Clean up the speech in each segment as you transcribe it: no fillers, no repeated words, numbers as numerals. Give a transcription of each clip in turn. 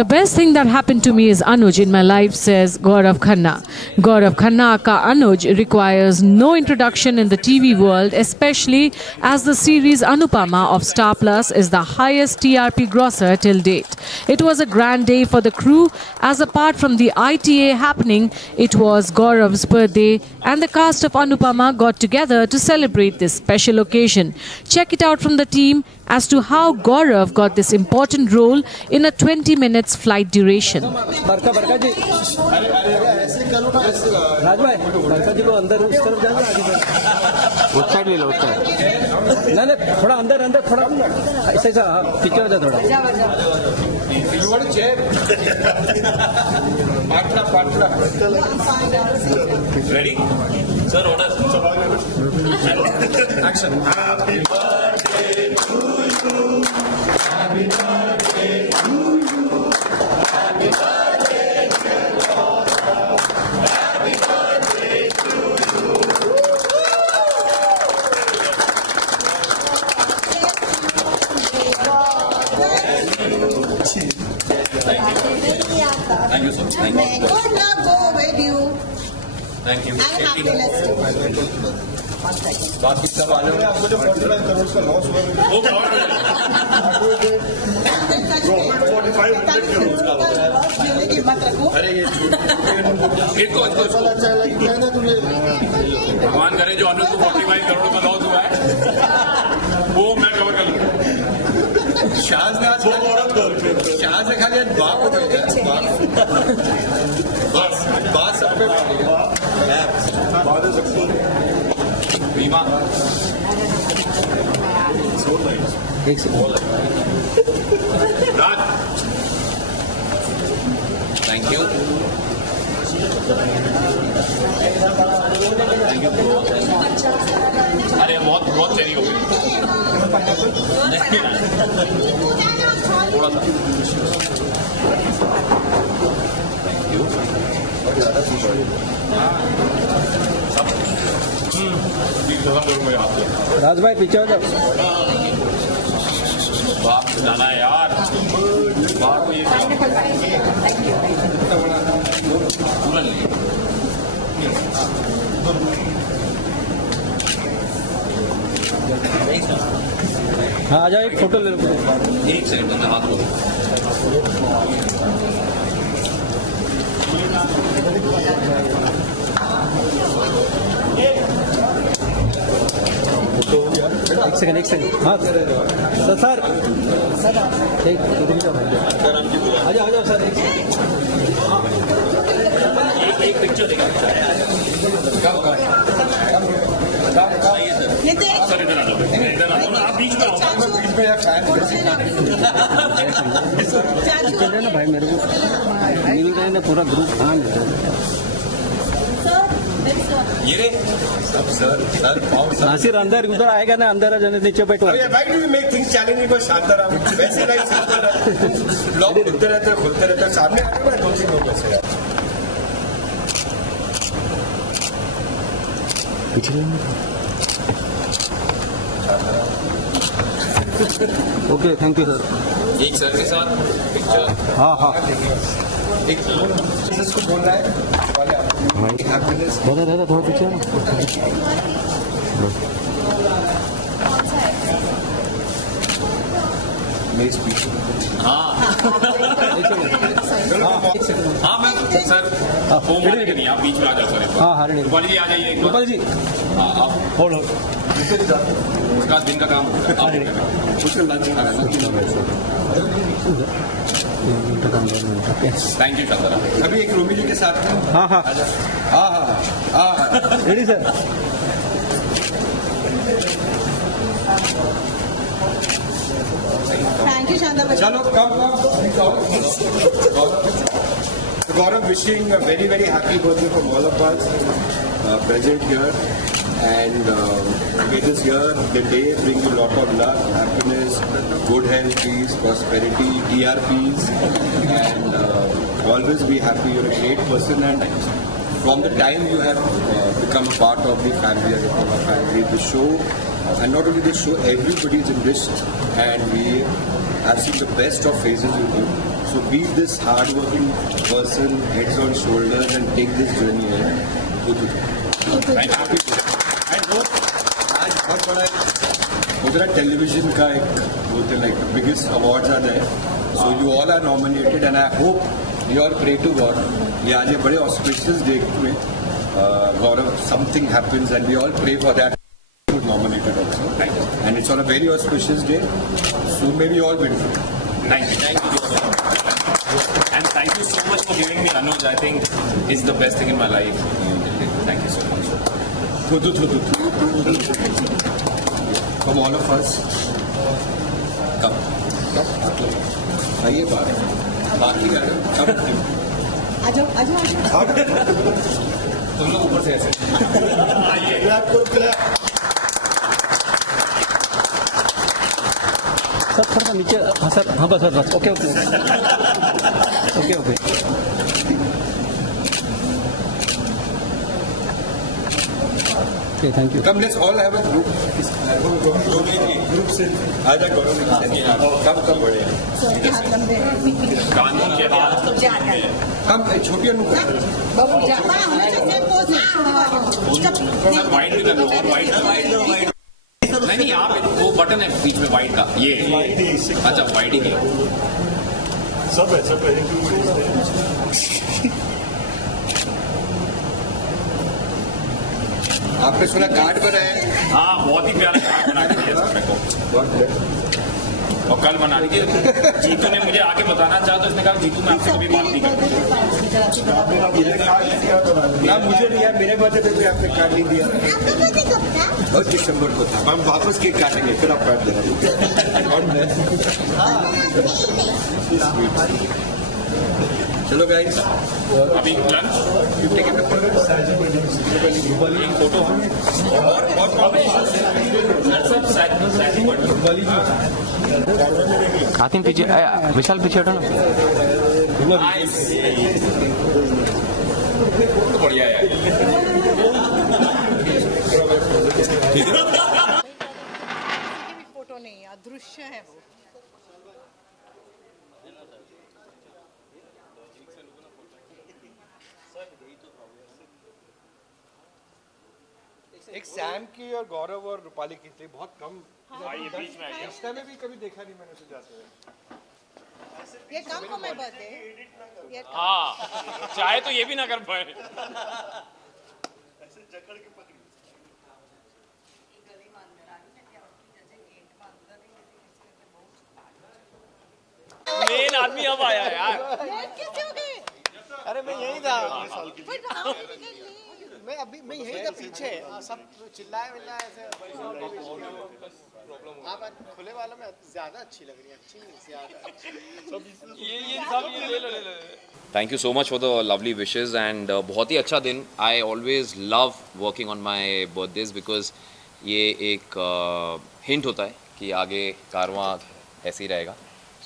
The best thing that happened to me is Anuj in my life, says Gaurav Khanna. Gaurav Khanna aka Anuj requires no introduction in the TV world, especially as the series Anupama of Star Plus is the highest TRP grosser till date. It was a grand day for the crew, as apart from the ITA happening, it was Gaurav's birthday and the cast of Anupama got together to celebrate this special occasion. Check it out from the team as to how Gaurav got this important role in a 20 minutes flight duration. Ready? Sir, order. Action. Happy birthday to you. Happy birthday to you. Happy birthday, dear Gaurav. Happy birthday to you. Thank you so much. Thank you. Good luck go with you. Thank you. And happiness too. बाकी सब आ जाओ। आपको जो 45 करोड़ का loss हुआ है वो बहुत है। 45 करोड़ का लॉस है। ये मत रखो। अरे ये इसको अच्छा लगता है ना तुम्हें? भगवान करे जो अनुज को 45 करोड़ का लॉस हुआ है वो मैं कवर कर लूँगा। शाह से खाली बाप को बात सब पे बीमा एक सेकंड राज थैंक यू अरे बहुत बहुत चेरी हो गई थोड़ा सा थैंक यू राज भाई पीछे हो जाओ। बाप जाना है यार बाप को ये पूरा नहीं हाँ आ जाओ एक फोटो ले लो। एक सेकंड में हाथ लो एक सेकंड हाँ सर आ जाओ सर एक पिक्चर देखा सर इधर आ जाओ आप बीच में चल ना भाई मेरे को मिल रहे ना पूरा ग्रुप। हाँ ये सब सर नासिर अंदर उधर आएगा ना अंदर जाने नीचे बैठो। Why do you make things challenging for शानदार? वैसे लाइक शानदार लोग खुलते रहते सामने आके मैं 2-3 लोग ऐसे ओके थैंक यू सर। एक सर के साथ पिक्चर हाँ एक इसको बोल रहा है दादा थोड़ा पीछे मेरी स्पीच हाँ मैं सर फोन करके नहीं आप बीच में आ जाओ सर। हाँ गोपाल जी आ जाइए गोपाल जी हाँ आप होल्ड उसका दिन का काम उसका लंच थैंक यू शानदार। अभी एक रोमी जी के साथ हाँ हाँ रेडी सर। थैंक यू शानदार। चलो कम Gaurav, wishing a very very happy birthday from all of us present here, and may this year, the day bring you a lot of luck, happiness, good health, peace, prosperity, TRPs, and always be happy. You're a great person, and from the time you have become a part of the family, as a part of family, the show, and not only the show, everybody is enriched, and we have seen the best of phases with you. So be this hard-working person, heads on shoulders, and take this journey ahead. I'm happy. I hope आज बहुत बड़ा उधर television का एक बोलते like biggest awards आ जाए. So you all are nominated, and I hope you all pray to God. ये आज ये बड़े auspicious day में Gaurav something happens, and we all pray for that. Nominated also, and it's on a very auspicious day. So maybe all win. Thank you. And thank you so much for giving me Anuj. I think it's the best thing in my life. Thank you so much. From all of us. Come. आइए बाकी तुम लोग ऊपर से ऐसे sir थोड़ा नीचे. हाँ सर, हाँ बस बस. Okay okay okay okay. Okay, thank you. Come, let's all have a group. Group से आजा करो. Come बढ़िया. कानून के हम छोटी अनुकूल. वाइट भी कर लो. वाइट नहीं, यहाँ पे वो बटन है बीच में वाइट का. ये अच्छा वाइट ही है. सब है. आपने सुना कार्ड बनाया है? हाँ, बहुत ही प्यारा कार्ड बना के दिया सर मेरे को. और कल बना लीजिए. जीतू ने मुझे आके बताना चाहा तो इसने कहा जीतू मैं आपसे कभी बात नहीं करता. ना मुझे नहीं यार, मेरे बर्थडे पे भी आपने कार्ड नहीं दिया. 10 दिसंबर को था. हम वापस केक काटेंगे फिर आप कार्ड देना. चलो गाइस, अभी लंच फोटो आते हैं पीछे. विशाल पीछे हटो ना. बढ़िया है. फोटो नहीं, अदृश्य है वो. एक सैम की और गौरव और रूपाली की थी बहुत कम. बीच में इंस्टा में भी कभी देखा नहीं मैंने उसे जाते हुए. ये कम को मैं बर्थडे. हाँ, चाहे तो ये भी ना कर पाए. मेन आदमी अब आया यार. अरे मैं यही था. मैं यही था पीछे. सब चिल्लाए विल्लाए ऐसे. आप खुले वालों में ज्यादा अच्छी लग रही है. अच्छी ज्यादा. ये सब ये ले लो. Thank you so much for the lovely wishes and बहुत ही अच्छा दिन. I always love working on my birthdays because ये एक हिंट होता है कि आगे कारवां ऐसे ही रहेगा.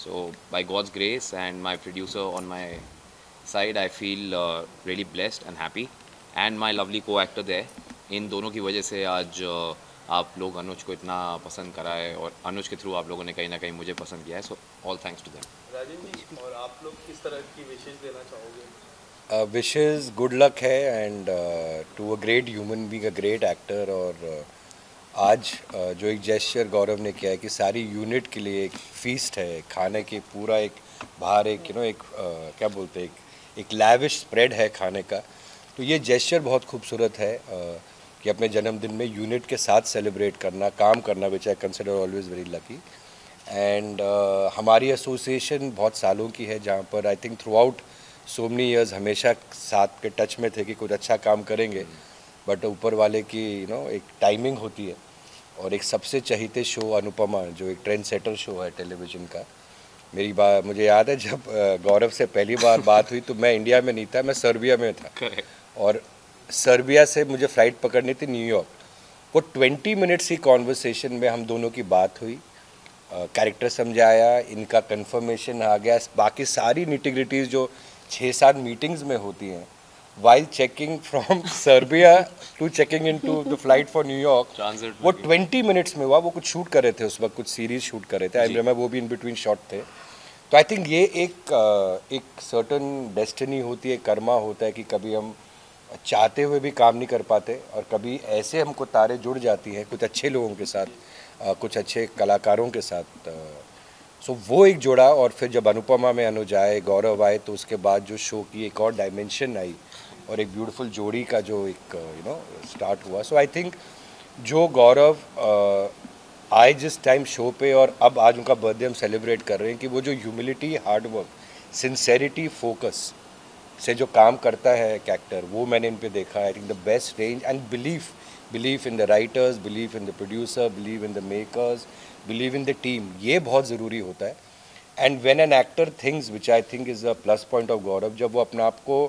So by God's grace and my producer on my side I feel really blessed and happy and my lovely co-actor there. इन दोनों की वजह से आज आप लोग अनुज को इतना पसंद करा है और अनुज के थ्रू आप लोगों ने कहीं ना कहीं मुझे पसंद किया है. So all thanks to them. Rajiv ji, और आप लोग किस तरह की विशेष देना चाहोगे? विशेस गुड लक है and to a great human being a great actor. और आज जो एक जेस्चर गौरव ने किया है कि सारी यूनिट के लिए एक फीस्ट है, खाने के पूरा एक बाहर एक एक क्या बोलते हैं एक लैविश स्प्रेड है खाने का. तो ये जेस्चर बहुत खूबसूरत है कि अपने जन्मदिन में यूनिट के साथ सेलिब्रेट करना, काम करना, which I consider always very lucky. And हमारी एसोसिएशन बहुत सालों की है जहाँ पर I think throughout so many years हमेशा साथ के टच में थे कि कुछ अच्छा काम करेंगे. बट ऊपर वाले की एक टाइमिंग होती है. और एक सबसे चहीते शो अनुपमा जो एक ट्रेंड सेटर शो है टेलीविज़न का. मेरी बात मुझे याद है जब गौरव से पहली बार बात हुई तो मैं इंडिया में नहीं था, मैं सर्बिया में था. और सर्बिया से मुझे फ़्लाइट पकड़नी थी न्यूयॉर्क. वो 20 मिनट्स की कॉन्वर्सेशन में हम दोनों की बात हुई. कैरेक्टर समझाया, इनका कंफर्मेशन आ गया. बाकी सारी निटिग्रिटीज़ जो 6-7 मीटिंग्स में होती हैं while checking from Serbia to checking into the flight for New York, वो 20 मिनट्स में हुआ. वो कुछ शूट कर रहे थे उस वक्त, कुछ सीरीज शूट कर रहे थे. आई रिमेंबर वो भी इन बिटवीन शॉट थे. तो तो आई थिंक ये एक सर्टन डेस्टिनी होती है, कर्मा होता है कि कभी हम चाहते हुए भी काम नहीं कर पाते और कभी ऐसे हमको तारे जुड़ जाती हैं कुछ अच्छे लोगों के साथ, कुछ अच्छे कलाकारों के साथ। सो वो एक जोड़ा, और फिर जब अनुपमा में अनुज आए, गौरव आए, तो उसके बाद जो शो की एक और डायमेंशन आई और एक ब्यूटीफुल जोड़ी का जो एक स्टार्ट हुआ। सो आई थिंक जो गौरव आए जिस टाइम शो पे और अब आज उनका बर्थडे हम सेलिब्रेट कर रहे हैं, कि वो जो ह्यूमिलिटी, हार्डवर्क, सिंसेरिटी, फोकस से जो काम करता है एक एक्टर, वो मैंने इन पे देखा। I think the best range and believe in the writers, believe in the producer, believe in the makers, believe in the team, ये बहुत ज़रूरी होता है। And when an actor things, which I think is a plus point of Gaurav, जब वो अपने आप को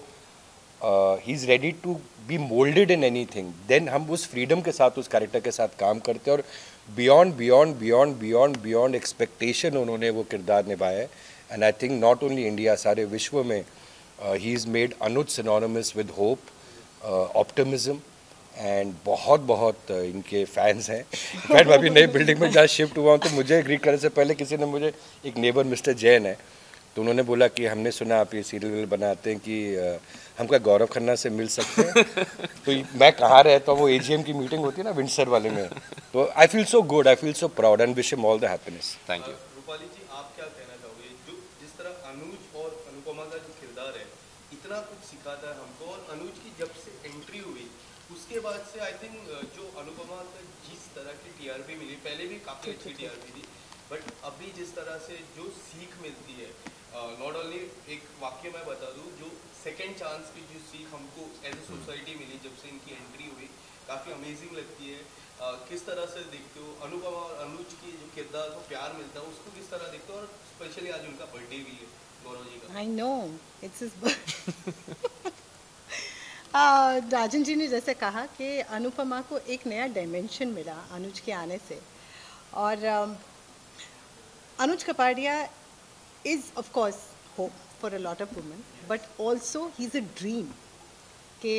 ही is ready to be moulded in anything, then हम उस फ्रीडम के साथ उस कैरेक्टर के साथ काम करते हैं और बियॉन्ड एक्सपेक्टेशन उन्होंने वो किरदार निभाया है। And I think not only India, सारे विश्व में he is made Anuj synonymous with hope, optimism, and बहुत इनके फैंस हैं। इनफैक्ट मैं अभी नई बिल्डिंग में जहाँ शिफ्ट हुआ हूँ, तो मुझे ग्रीट करने से पहले किसी ने मुझे, एक नेबर मिस्टर जैन है, तो उन्होंने बोला कि हमने सुना आप ये सीरियल बनाते हैं कि हम क्या गौरव खन्ना से मिल सकते हैं? तो मैं कहाँ रहता हूँ, वो एजीएम की मीटिंग होती है ना विंडसर वाले में, तो I feel so good, I feel so proud and wish him all the happiness. Thank you. Rupali ji, आप क्या कहना चाहोगे, जो जिस तरह अनुज और अनुपमा का जो किरदार है, इतना कुछ सिखाता है हमको, और अनुज की जब से एंट्री हुई उसके बाद से आई थिंक जो अनुपमा का जिस तरह की टीआरपी मिली, पहले भी काफ़ी अच्छी टीआरपी थी, बट अभी जिस तरह से जो सीख मिलती है, नॉट ओनली, एक वाक्य मैं बता दूं, जो सेकंड चांस की जो सीख हमको एज ए सोसाइटी मिली जब से इनकी एंट्री हुई, काफ़ी अमेजिंग लगती है। किस तरह से देखते हो अनुपमा और अनुज की जो किरदार को प्यार मिलता है, उसको किस तरह देखते हो, और स्पेशली आज उनका बर्थडे भी है गौरव जी का। I know it's his Rajan ji ने जैसे कहा कि अनुपमा को एक नया डायमेंशन मिला अनुज के आने से, और अनुज Kapadia is of course hope for a lot of women, but also he's a dream कि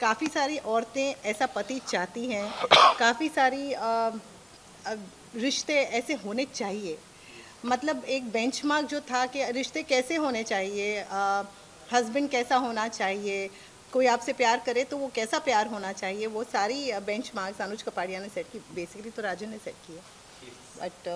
काफ़ी सारी औरतें ऐसा पति चाहती हैं, काफ़ी सारी रिश्ते ऐसे होने चाहिए। मतलब एक बेंचमार्क जो था कि रिश्ते कैसे होने चाहिए, हस्बैंड कैसा होना चाहिए, कोई आपसे प्यार करे तो वो कैसा प्यार होना चाहिए, वो सारी बेंचमार्क्स अनुज कपाड़िया ने सेट की। बेसिकली तो राजन ने सेट किया, बट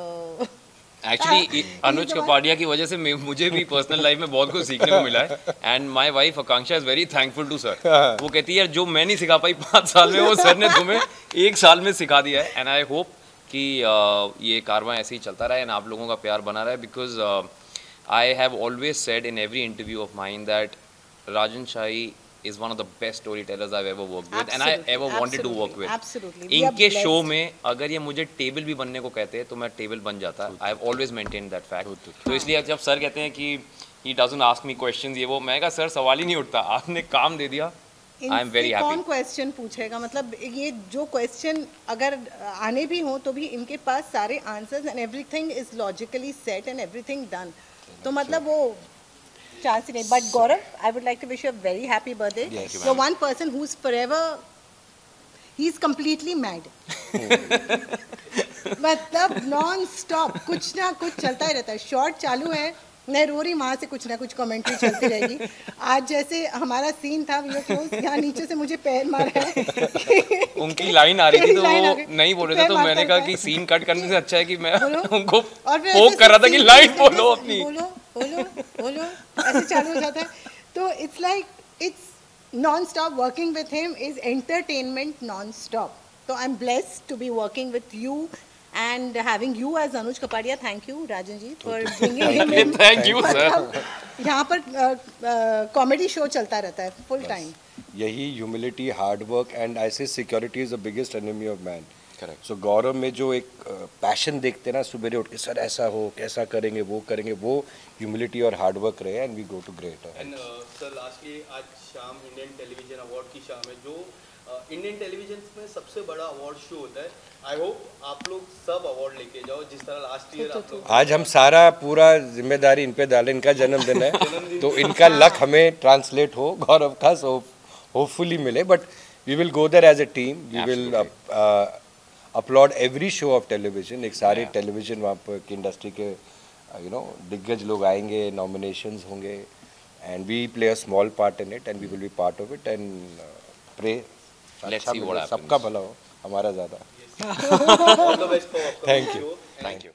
एक्चुअली अनुज कपाड़िया की वजह से मुझे भी पर्सनल लाइफ में बहुत कुछ सीखने को मिला है, and my wife Akanksha is very thankful to sir. वो कहती है जो मैं नहीं सिखा पाई 5 साल में, वो सर ने तुम्हें 1 साल में सिखा दिया है। एंड आई होप कि ये कारवां ऐसे ही चलता रहे एंड आप लोगों का प्यार बना रहे, because I have always said in every interview of mine that Rajan shahi is one of the best storytellers I've ever worked with and I ever wanted to work with. Absolutely. इनके show में अगर ये मुझे table भी बनने को कहते हैं तो मैं टेबल बन जाता। I have always maintained that fact. तो इसलिए जब सर कहते हैं कि he doesn't ask me questions, ये वो, मैं कहा सर सवाल ही नहीं उठता, आपने काम दे दिया। I am very happy. कौन क्वेश्चन पूछेगा, मतलब ये जो क्वेश्चन अगर आने भी हो तो भी इनके पास सारे answers and everything is logically set and everything done, तो मतलब वो चांस ही नहीं। But Gaurav, I would like to wish you a very happy birthday. You are one person who is forever, he is completely mad. मतलब non stop कुछ ना कुछ चलता ही रहता है। शॉर्ट चालू है, मैं रो रही, वहाँ से कुछ ना कुछ कमेंट्री चलती रहेगी। आज जैसे हमारा सीन था, यहाँ नीचे से मुझे पैर मारा है। उनकी लाइन आ रही थी तो वो नहीं बोल रहे थे, तो मैंने कहा कि सीन कट करने से अच्छा है कि मैं उनको फोक कर रहा था कि लाइन बोलो अपनी, बोलो ऐसे चालू हो जाता है। तो it's like it's non stop. Working with him is entertainment non stop. तो I am blessed to be working with you and having you as Anuj Kapadia. Thank you Rajan ji for bringing him in. Thank you sir. यहाँ पर comedy show चलता रहता है full time. यही humility, hard work and insecurity is the biggest enemy of man. Correct. So Gaurav में जो एक passion देखते ना, सुबह उठ के सर ऐसा हो, कैसा करेंगे, वो ह्यूमिलिटी और हार्ड वर्क रहे and we go to great. And sir lastly आज शाम इंडियन टेलीविजन अवार्ड की शाम है, जो इंडियन टेलीविजन में सबसे बड़ा अवार्ड शो होता है। आई होप आप लोग सब अवार्ड लेके जाओ जिस तरह लास्ट ईयर आप लोग। आज हम सारा पूरा जिम्मेदारी इन पे डालें, इनका जन्मदिन है तो इनका लक हमें ट्रांसलेट हो गौरव का, सो होपफुली मिले। But we will go there as a team, we will upload every show of television. एक सारे टेलीविजन वहाँ पर की इंडस्ट्री के यू नो दिग्गज लोग आएंगे, नॉमिनेशंस होंगे, and we play a small part in it and we will be part of it and pray सबका भला हो, हमारा ज़्यादा। All the best for thank you.